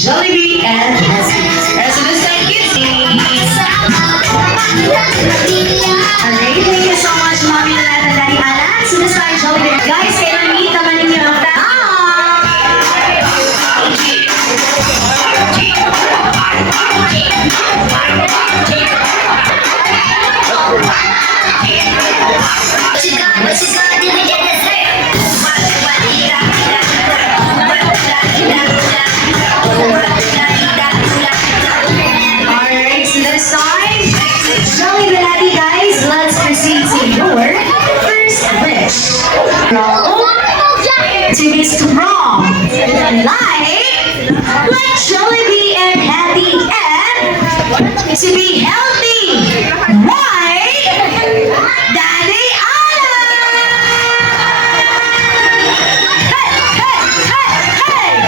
Jollibee and Hesky. Alright, so this time, kids. Alright, thank you so much, Mommy Lynette and Daddy Alan. So this time, Jollibee. Guys, kayo meet naman ninyo ng What you gonna do when you get this? Alright, so this time, Jollibee and Daddy, guys, let's proceed to your first wish. To be strong, like Jollibee and Hattie, and to be healthy, right? Daddy Alan! Hey!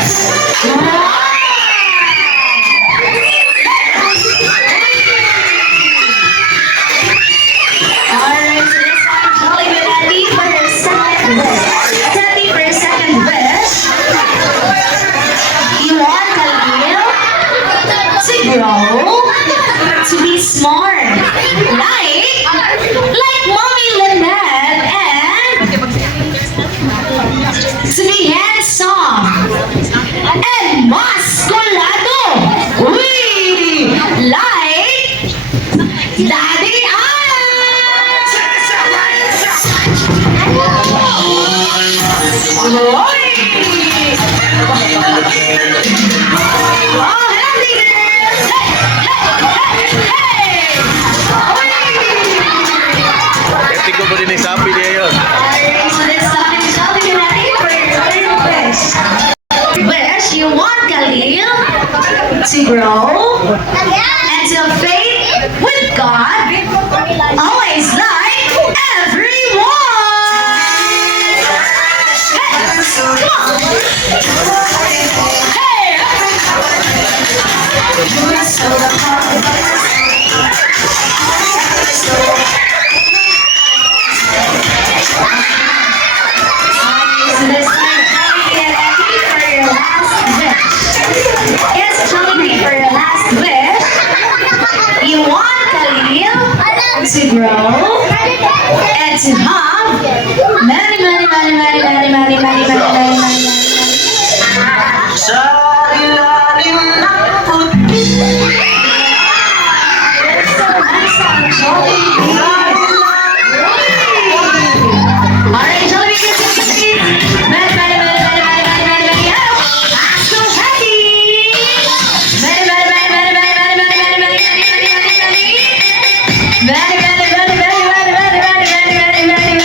Alright, so this time, Jollibee and Hattie for your second wish. Hattie for your second wish. You want Khalil to grow, to be smart, like Mommy Lynette, and to be handsome and musculado. Uy, like Daddy Tingko po din yung sapi niya yun. Wish you want Khalil to grow and to faith with God, always like everyone. Hey, come on. Hey. So this time, Jollibee and Hattie for your last wish. Yes, Jollibee, for your last wish, you want Khalil to grow and to have many. Sa ilalim ng puti. Alright, Jollibee, many. I'm so happy. Many.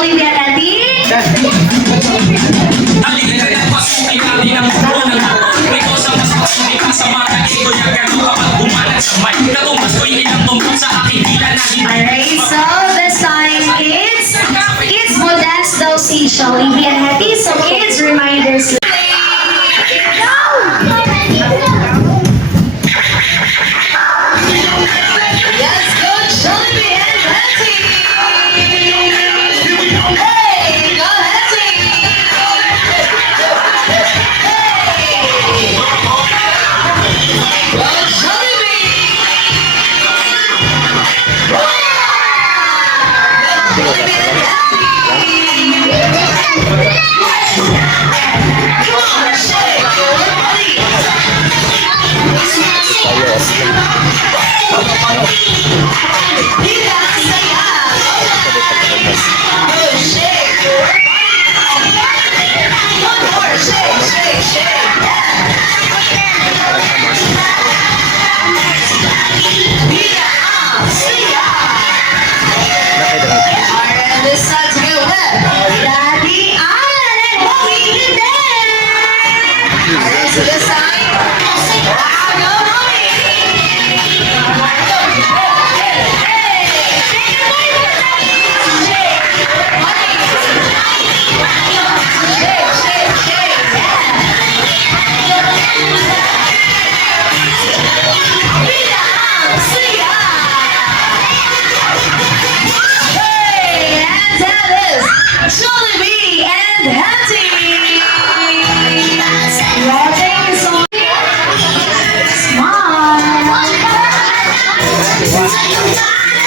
Jollibee and Andy. Alright, so this time it's Modesto si Jollibee and Happy. So kids, reminders. Let's go, Jollibee and Happy. Hey, go Happy. Hey, go Jollibee. Jollibee and Happy. Come on, shake your body. Mira, say yeah. Good, shake your body. One more, shake, shake, shake. Mira, say yeah. Alright, this time to go with Daddy Alan and Mommy Eden. Alright, so this time, go Mommy. Jollibee and Hattie. Well, thank you so much. Smile.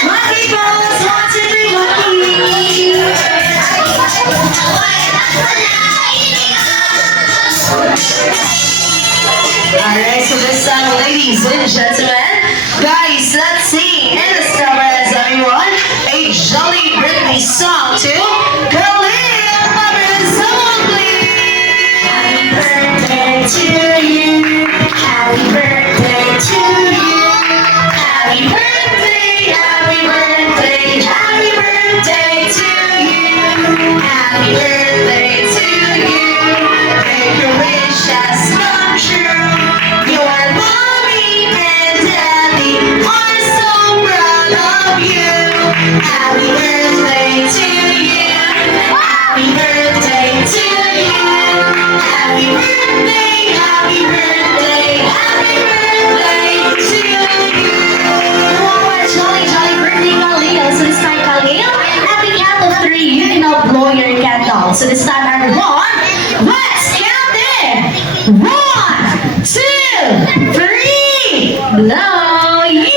Lucky girls, 1, 2, 3, Alright, so this time, ladies and gentlemen, guys, let's sing in the stars, everyone, a Jolly Birthday song to Khalil. Someone please. Happy birthday to you. Happy birthday to you. Happy birthday, happy birthday, happy birthday to you. Happy birthday to you. Make your wishes come true. Your mommy and daddy are so proud of you. Happy birthday to you. Happy birthday to you. Happy birthday, happy birthday, happy birthday to you. Oh, jolly, jolly birthday, Khalil. So this time, Khalil, at the count of 3, you can now blow your candle. So this time, everyone, let's count it. 1, 2, 3, blow. Yay!